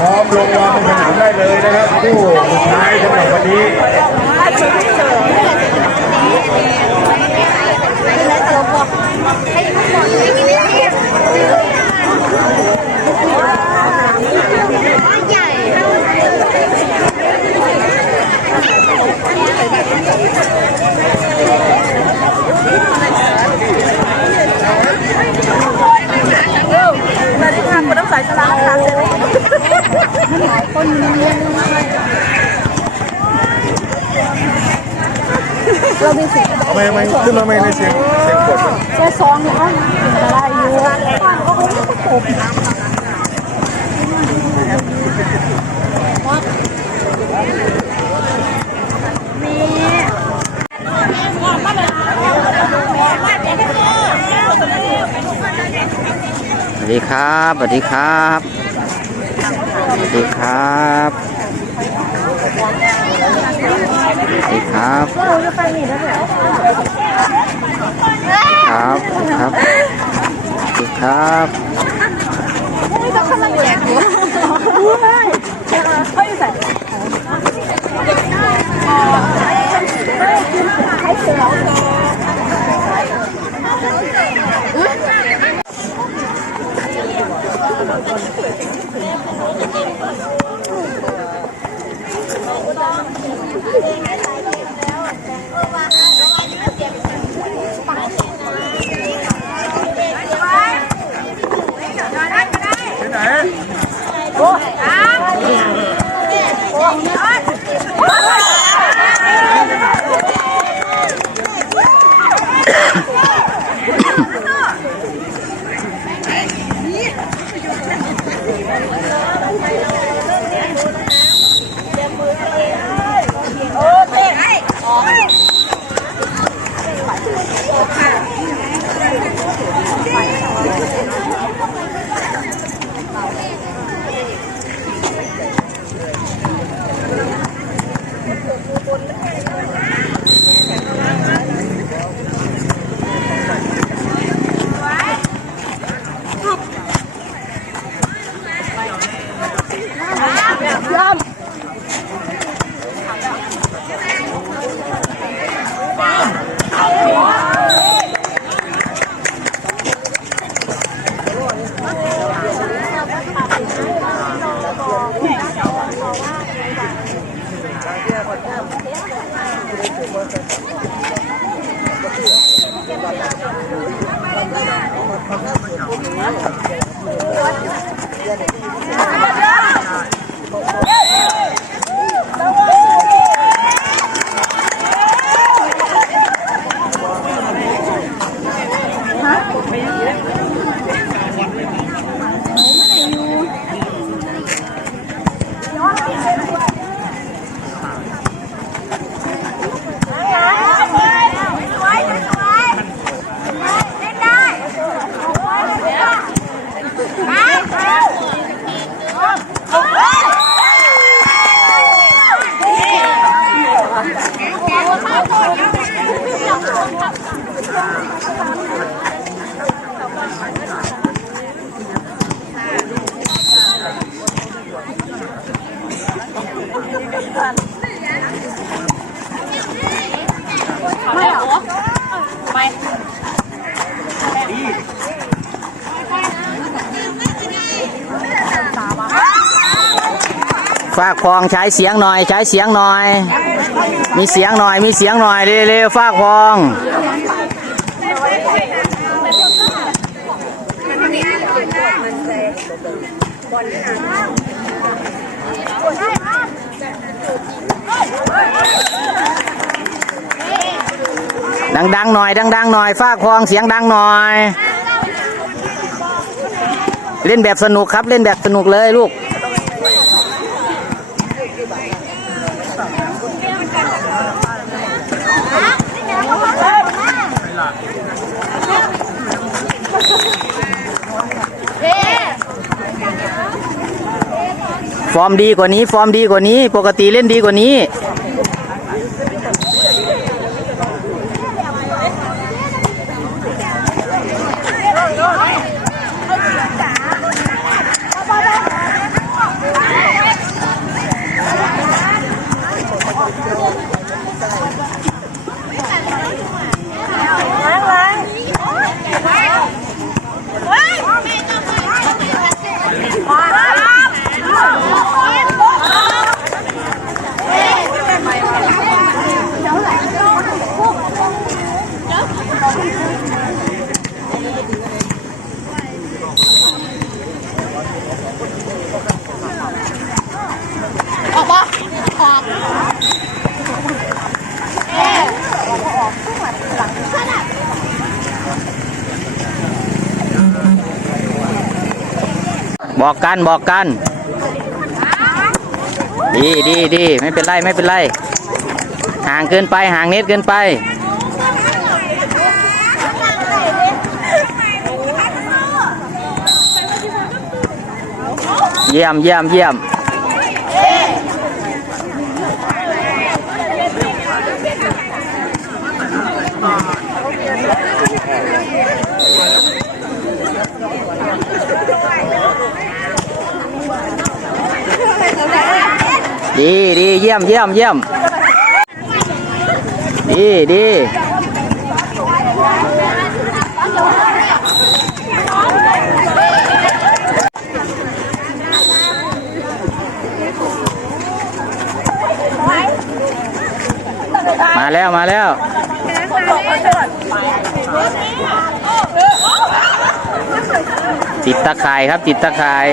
พร้อมลงวางสนามได้เลยนะครับผู้สุดท้ายสำหรับวันนี้มาได้ทางคนน้ำใสสลาค่ะ เสร็จทำไมทำไมขึ้นมาไม่ในเสียงเสียงกดมันแค่ซองเนี่ยเอาะไรอยู่บ้านก็คงไม่ถูกสวัสดีครับ สวัสดีครับ สดีครับสวัสดีครับครับครับสวัสดีครับไม่ต้องกำลังแหลกหัวเฮ้ยใส่ที่ ไห น ฝากพองใช้เสียงหน่อย ใช้เสียงหน่อย มีเสียงหน่อย มีเสียงหน่อยเร็วๆฝากพองดังๆหน่อยดังๆหน่อยฝากพองเสียงดังหน่อย เล่นแบบสนุกครับเล่นแบบสนุกเลยลูก ฟอร์มดีกว่านี้ ฟอร์มดีกว่านี้ ปกติเล่นดีกว่านี้ บอกกันบอกกัน ดีดีดีไม่เป็นไรไม่เป็นไร ห่างเกินไปห่างเน็ตเกินไป เยี่ยมเยี่ยมเยี่ยม ดีดีเยี่ยมเยี่ยมเยี่ยมดีดีมาแล้วมาแล้วติดตะข่ายครับติดตะข่าย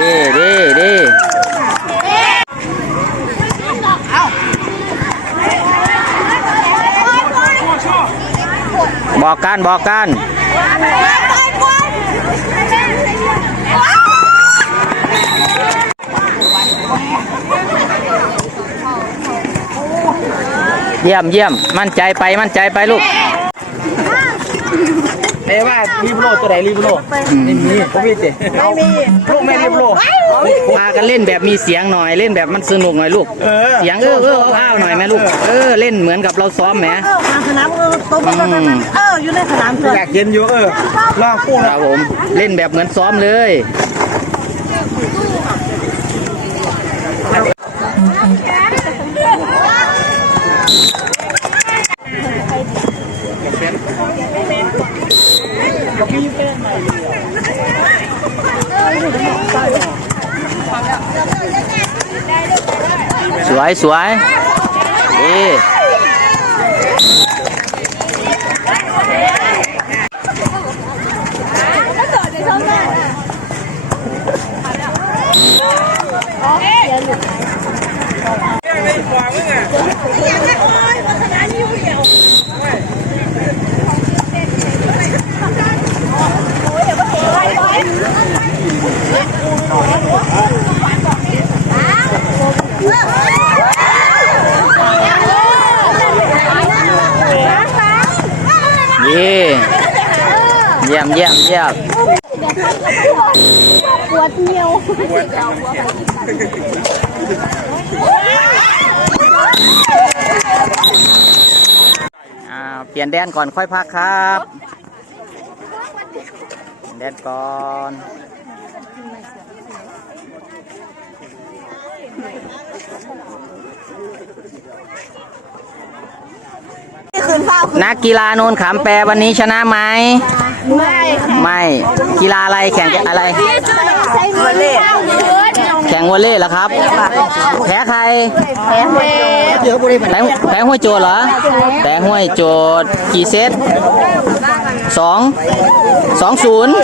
ดีดีดีบอกกันบอกกันเยี่ยมเยี่ยมมั่นใจไปมั่นใจไปลูก เอ้ว่ารีบโลตัวไหนรีบโลไม่มีผมมีเจไม่มีลูกไม่รีบโลพากันเล่นแบบมีเสียงหน่อยเล่นแบบมันสนุกหน่อยลูกเออเสียงเออเอออ้าวหน่อยไหมลูกเออเล่นเหมือนกับเราซ้อมแหมเออมาสนามเออตบตบตบตบเอออยู่ในสนามเพื่อนอยากเย็นอยู่เออลองคู่คนะรับผมเล่นแบบเหมือนซ้อมเลย วยสวยดี ดีเยี่ยมเยี่ยมเยี่ยมปวดเหนียวเปลี่ยนแดนก่อนค่อยพักครับแดนก่อน นเฝ้านักกีฬาโนนขามแปรวันนี้ชนะไหมไม่ค่ะไม่กีฬาอะไรแข่งอะไรใช้มือเล่แข่งวอลเลย์เหรอครับ แพ้ใคร แพ้เว้แพ้แพ้ห้วยโจทย์เหรอ แพ้ห้วยโจทย์กี่เซต สองสองศูนย์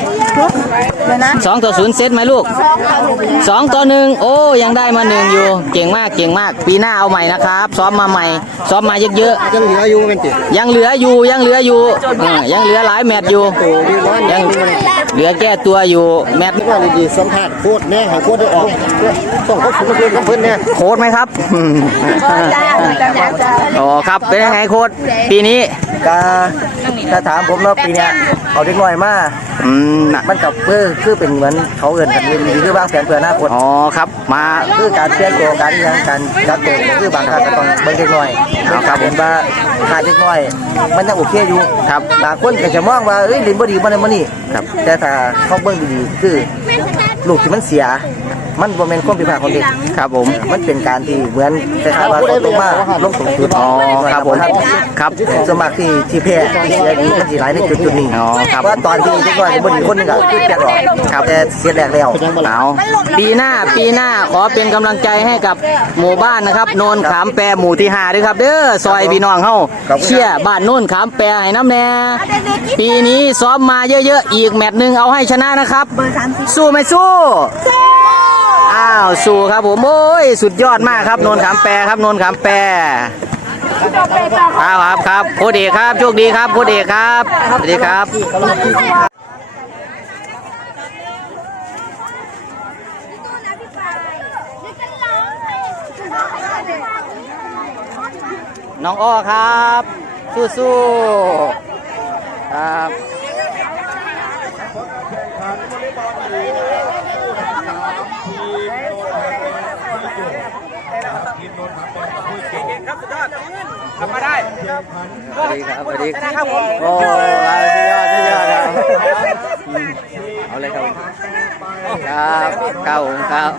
เดี๋ยวนะสองต่อศูนย์เซตไหมลูกสองต่อหนึ่งโอ้ยังได้มาหนึ่งอยู่ เก่งมากเก่งมาก ปีหน้าเอาใหม่นะครับ ซ้อมมาใหม่ ซ้อมมาเยอะยังเหลืออยู่เป็นเจๆยังเหลืออยู่ยังเหลืออยู่เออยังเหลือหลายแมตช์อยู่ยังเหลือแก้ตัวอยู่แมตช์ว่าดีๆสัมภาษณ์โคตรแน่ให้โคตรได้ออกต้องเขาคุมเพื่อนกับเพื่อนแน่โค้ดไหมครับจ้าจ้าจ้าอ๋อครับเป็นยังไงโค้ดปีนี้ก็ ถ้าถามผมเนาะปีเนี้ยเอาเด็กน้อยมาอืมน่ะมันกับเพื่อคือเป็นเหมือนเขาเอินกันดีๆคือวางแผนเพื่ออนาคตอ๋อครับ มาคือการเปลี่ยนตัวการอิหยังการจัดตัวคือบางครั้งก็ต้องเบิ่งเด็กน้อยเอาครับเห็นว่าขาดเด็กน้อย มันยังโอเคอยู่ครับบางคนก็จะมองว่าเอ้ยลินบ่ดีบ่ได้บ่นี่ครับ แต่ถ้าเขาเบิ่งดีๆคือลูกที่มันเสีย มันบ่แม่นความผิดพลาดของเด็ก ครับผม มันเป็นการที่เหมือนคล้ายๆว่าเขาลงมาลงตรงจุดอ๋อครับผมครับสวนมัครที่ที่แพ้ที่เสียดีมันสิหลายในจุดจุดๆนี้อ๋อครับว่าตอนที่เด็กน้อยบนคนหนึงก็คือแปดออกครับแต่เสียแรกแล้วเอาปีหน้าปีหน้าขอเป็นกำลังใจให้กับหมู่บ้านนะครับโนนขามแปรหมู่ที่ห้าด้วยครับ เด้อซอยพี่น้องเฮาเชี่ยร์บ้านโนนขามแปรให้น้ำแน่ปีนี้ซ้อมมาเยอะๆอีกแมตช์หนึ่งเอาให้ชนะนะครับ สู้ไหมสู้อ้าวสู้ครับผมโอ้ยสุดยอดมากครับนนขามแปรครับนนขามแปรครับครับครับโคดเอกครับโชคดีครับโคดเอกครับสวัสดีครับน้องอ้อครับ สู้ๆครับ ทำมาได้สวัสดีครับสวัสดีครับโอ้สุดยอดสุดยอดครับอืมเอาเลยครับครับเก้าองค์ครับ